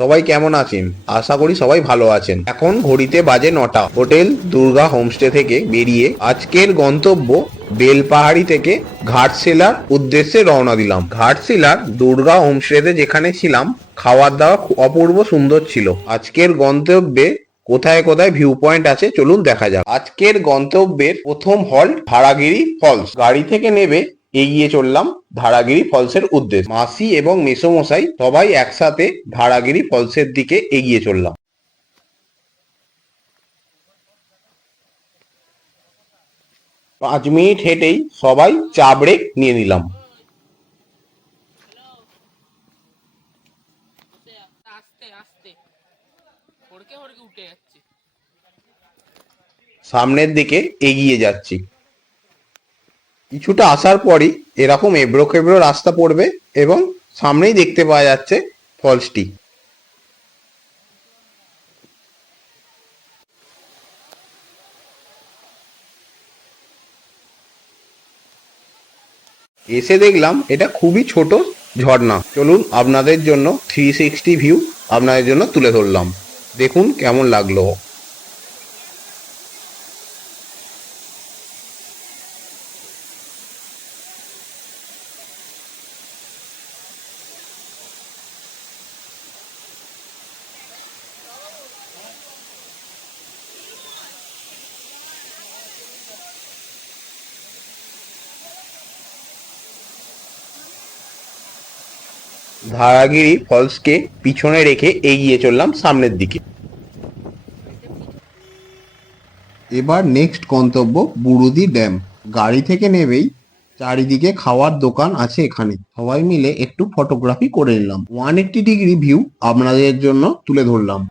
সবাই কেমন আছেন? আশা করি সবাই ভালো আছেন। এখন ঘড়িতে বাজে নটা। হোটেল দুর্গা হোমস্টে থেকে বেরিয়ে আজকের গন্তব্য বেলপাহাড়ি থেকে ঘাটশিলার উদ্দেশ্যে রওনা দিলাম। ঘাটশিলার দুর্গা হোমস্টেতে যেখানে ছিলাম খাওয়ার দাওয়া অপূর্ব সুন্দর ছিল। আজকের গন্তব্যে কোথায় কোথায় ভিউ পয়েন্ট আছে চলুন দেখা যাক। আজকের গন্তব্যের প্রথম হল ভাড়াগিরি ফলস। গাড়ি থেকে নেবে এগিয়ে চললাম ধারাগিরি ফলসের উদ্দেশ্যে। মাসি এবং মেসোমশাই সবাই একসাথে ধারাগিরি ফলসের দিকে এগিয়ে চললাম। পাঁচ মিনিট হেঁটেই সবাই চা ব্রেক নিয়ে নিলাম। সামনের দিকে এগিয়ে যাচ্ছি। কিছুটা আসার পরই এরকম এবড়ো খেবড়ো রাস্তা পড়বে এবং সামনেই দেখতে পাওয়া যাচ্ছে ফলসটি। এসে দেখলাম এটা খুবই ছোট ঝর্ণা। চলুন আপনাদের জন্য থ্রি সিক্সটি ভিউ আপনাদের জন্য তুলে ধরলাম। দেখুন কেমন লাগল। ধারাগিরি ফলসকে পিছনে রেখে এগিয়ে চললাম সামনের দিকে। এবার নেক্সট গন্তব্য বুরুদি ড্যাম। গাড়ি থেকে নেবেই চারিদিকে খাওয়ার দোকান আছে এখানে। সবাই মিলে একটু ফটোগ্রাফি করে নিলাম। ওয়ান এইট্টি ডিগ্রি ভিউ আপনাদের জন্য তুলে ধরলাম।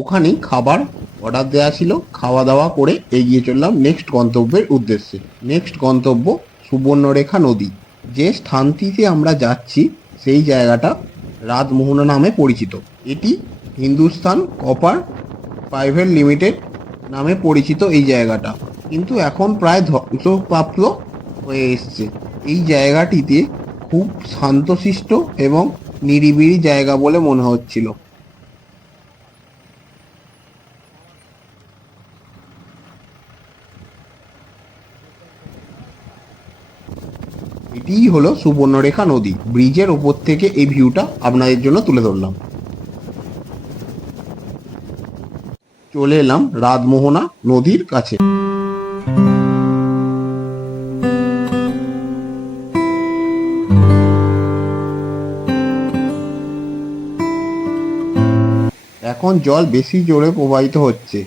ওখানেই খাবার অর্ডার দেওয়া ছিল খাওয়া দাওয়া করে এগিয়ে চললাম নেক্সট গন্তব্যের উদ্দেশ্যে। নেক্সট গন্তব্য সুবর্ণরেখা নদী। যে স্থানটিতে আমরা যাচ্ছি, সেই জায়গাটা রাতমোহনা নামে পরিচিত। এটি হিন্দুস্তান কপার প্রাইভেট লিমিটেড নামে পরিচিত এই জায়গাটা। কিন্তু এখন প্রায় ধ্বংসপ্রাপ্ত হয়ে এসছে। এই জায়গাটিতে খুব শান্তশিষ্ট এবং নিরিবিলি জায়গা বলে মনে হচ্ছিল। এটিই হলো সুবর্ণরেখা নদী। ব্রিজের ওপর থেকে এই ভিউটা আপনাদের জন্য তুলে ধরলাম। চলে এলাম রাতমোহনা নদীর কাছে। এখন জল বেশি জোরে প্রবাহিত হচ্ছে।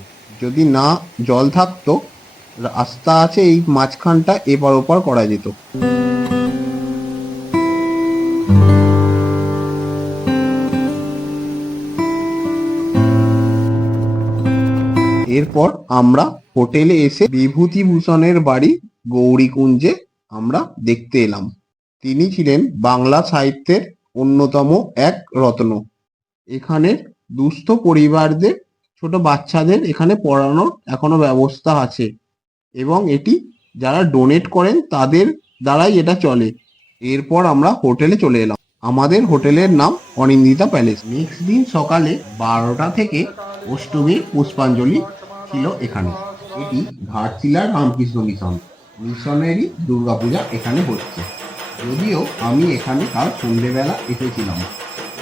যদি না জল থাকতো, রাস্তা আছে এই মাঝখানটা এপার ওপার করা যেত। এরপর আমরা হোটেলে এসে বিভূতিভূষণের বাড়ি গৌরীকুঞ্জে আমরা দেখতে এলাম। তিনি ছিলেন বাংলা সাহিত্যের অন্যতম এক রত্ন। এখানে দুস্থ পরিবারদের, ছোট বাচ্চাদের এখানে পড়ানোর এখনও ব্যবস্থা আছে এবং এটি যারা ডোনেট করেন তাদের দ্বারাই এটা চলে। এরপর আমরা হোটেলে চলে এলাম। আমাদের হোটেলের নাম অনিন্দিতা প্যালেস। নেক্সট দিন সকালে বারোটা থেকে অষ্টমীর পুষ্পাঞ্জলি ছিল এখানে। এটি ঘাটশিলার রামকৃষ্ণ মিশন। মিশনেরই দুর্গাপূজা এখানে হচ্ছে। যদিও আমি এখানে কাল সন্ধেবেলা এসেছিলাম।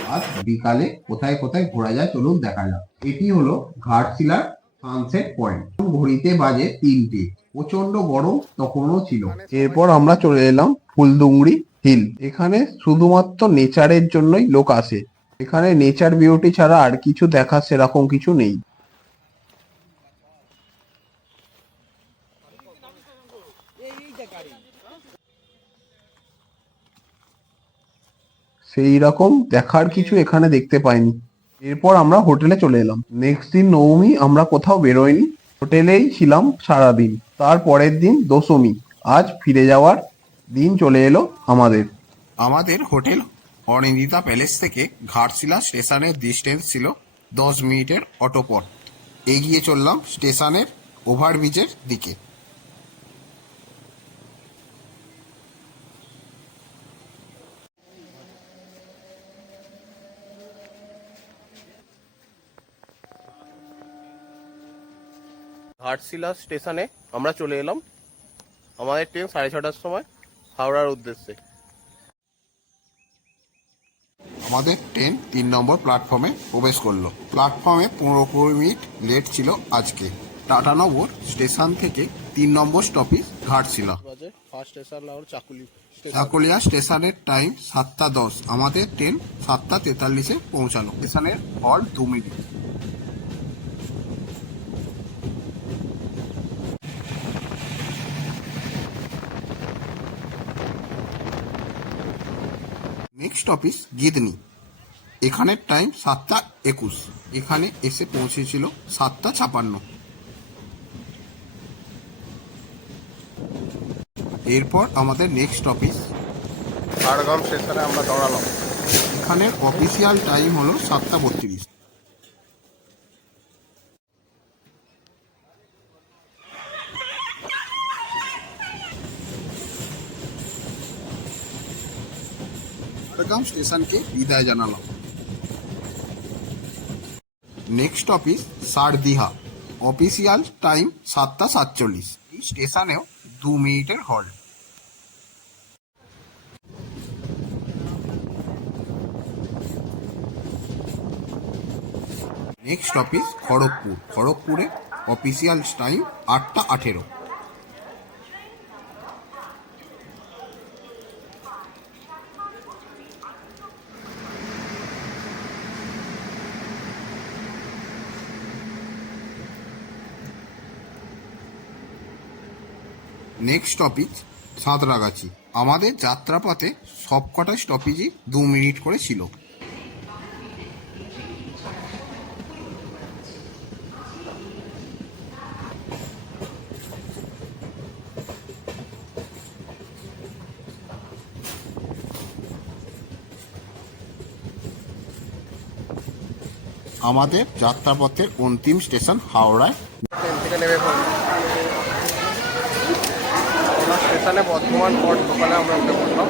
আজ বিকালে কোথায় কোথায় ঘোরা যায় চলুন দেখা যাক। এটি হলো ঘাটশিলার সানসেট পয়েন্ট। ঘড়িতে বাজে তিনটে। প্রচণ্ড গরম তখনও ছিল। এরপর আমরা চলে এলাম ফুলদুংরি হিল। এখানে শুধুমাত্র নেচারের জন্যই লোক আসে। এখানে নেচার বিউটি ছাড়া আর কিছু দেখার সেরকম কিছু নেই। সেই রকম দেখার কিছু এখানে দেখতে পাইনি। এরপর আমরা হোটেলে চলে এলাম। নেক্সট দিন নবমী আমরা কোথাও বেরোইনি। হোটেলেই ছিলাম সারাদিন। তার পরের দিন দশমী। আজ ফিরে যাওয়ার দিন চলে এলো আমাদের। আমাদের হোটেল অনিন্দিতা প্যালেস থেকে ঘাটশিলা স্টেশনের ডিস্টেন্স ছিল দশ মিনিটের অটো পথ এগিয়ে চললাম স্টেশনের ওভারব্রিজের দিকে। ঘাটশিলা স্টেশনে আমরা চলে এলাম আমাদের ট্রেন সাড়ে ছটার সময় হাওড়ার উদ্দেশ্যে। আমাদের ট্রেন তিন নম্বর প্ল্যাটফর্মে প্রবেশ করল। প্ল্যাটফর্মে পনেরো কুড়ি মিনিট লেট ছিল আজকে। টাটানগর স্টেশন থেকে তিন নম্বর স্টপেজ ঘাটশিলা চাকুলিয়া স্টেশনের টাইম সাতটা দশ। আমাদের ট্রেন সাতটা তেতাল্লিশে পৌঁছালো। স্টেশনের হল দু মিনিট। নেক্সট অফিস গিদনি এখানের টাইম সাতটা একুশ। এখানে এসে পৌঁছেছিল সাতটা ছাপান্ন। এরপর আমাদের নেক্সট অফিস ঝাড়গ্রাম স্টেশনে আমরা দাঁড়ালাম। এখানে অফিসিয়াল টাইম হলো সাতটা বত্রিশ। চট্টগ্রাম স্টেশনকে বিদায় জানালাম next office Sardiha official time সাতটা সাতচল্লিশ। এই স্টেশনেও দু মিনিটের হল্ট নেক্সট অফিস খড়গপুর। খড়গপুরে অফিসিয়াল টাইম আটটা আঠেরো। Next stoppage Santragachi. আমাদের যাত্রাপথে সবকটা স্টপেজই দু মিনিট করে ছিল। আমাদের যাত্রাপথের অন্তিম স্টেশন হাওড়ায় পড়লাম আমরা স্টেশনে বর্ধমান পট দোকানে আমরা উঠে পড়লাম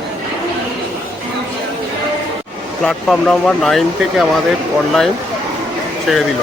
প্ল্যাটফর্ম নাম্বার নাইন থেকে আমাদের অনলাইন ছেড়ে দিল।